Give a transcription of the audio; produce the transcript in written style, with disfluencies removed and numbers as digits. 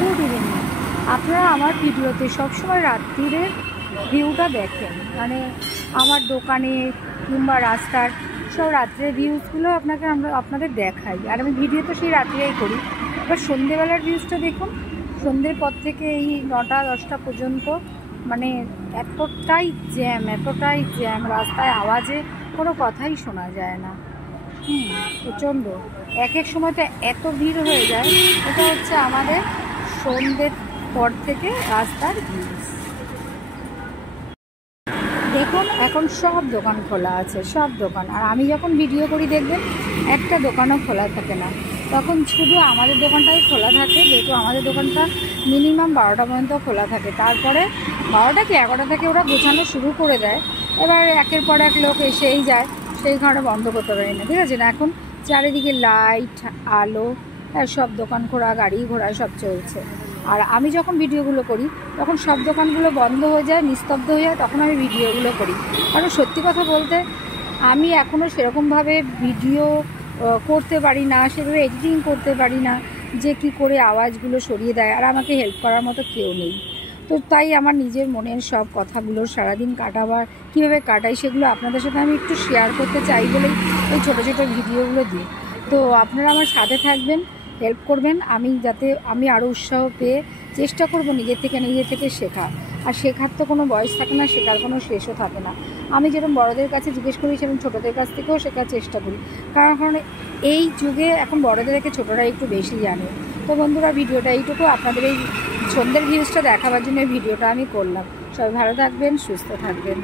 Good evening. আপনারা আমার ভিডিওতে সবসময় রাত্রিরের ভিউটা দেখেন, মানে আমার দোকানে কিংবা রাস্তার সব রাত্রের ভিউজগুলো আপনাদের দেখাই, আর আমি ভিডিও তো সেই রাত্রেই করি। এবার সন্ধেবেলার ভিউজটা দেখুন। সন্ধ্যের পর থেকে এই 9টা 10টা পর্যন্ত মানে এতটাই জ্যাম, রাস্তায় আওয়াজে কোনো কথাই শোনা যায় না। প্রচণ্ড এক সময় তো এত ভিড় হয়ে যায়। এটা হচ্ছে আমাদের সন্ধ্যের পর থেকে রাস্তার ভিউজ। দেখুন এখন সব দোকান খোলা আছে, সব দোকান। আর আমি যখন ভিডিও করি দেখবেন একটা দোকানও খোলা থাকে না, তখন শুধু আমাদের দোকানটাই খোলা থাকে, যেহেতু আমাদের দোকানটা মিনিমাম 12টা পর্যন্ত খোলা থাকে। তারপরে 12টা কি 11টা থেকে ওরা গোছানো শুরু করে দেয়। এবার একের পর এক লোক এসেই যায়, সেই কারণে বন্ধ করতে পারি না, ঠিক আছে না। এখন চারিদিকে লাইট আলো, সব দোকান ঘোরা গাড়ি ঘোড়া সব চলছে। আর আমি যখন ভিডিওগুলো করি তখন সব দোকানগুলো বন্ধ হয়ে যায়, নিস্তব্ধ হয়ে যায়, তখন আমি ভিডিওগুলো করি। কারণ সত্যি কথা বলতে আমি এখনও সেরকমভাবে ভিডিও করতে পারি না, সেভাবে এডিটিং করতে পারি না যে কি করে আওয়াজগুলো সরিয়ে দেয়, আর আমাকে হেল্প করার মতো কেউ নেই। তো তাই আমার নিজের মনের সব কথাগুলো সারাদিন কাটাবার কীভাবে কাটাই সেগুলো আপনাদের সাথে আমি একটু শেয়ার করতে চাই বলেই এই ছোটো ছোটো ভিডিওগুলো দিই। তো আপনারা আমার সাথে থাকবেন, হেল্প করবেন, যাতে আমি আরও উৎসাহ পেয়ে চেষ্টা করব নিজের থেকে শেখার। আর শেখার তো কোনো বয়স থাকে না, শেখার কোনো শেষও থাকে না। আমি যেরকম বড়দের কাছে জিজ্ঞেস করি সেরকম ছোটোদের কাছ থেকেও শেখার চেষ্টা করি, কারণ এই যুগে এখন বড়দের থেকে ছোটরা একটু বেশি জানে। তো বন্ধুরা, ভিডিওটা এইটুকু, আপনাদের এই সন্ধ্যের ভিউজটা দেখাবার জন্য ভিডিওটা আমি করলাম। সবাই ভালো থাকবেন, সুস্থ থাকবেন।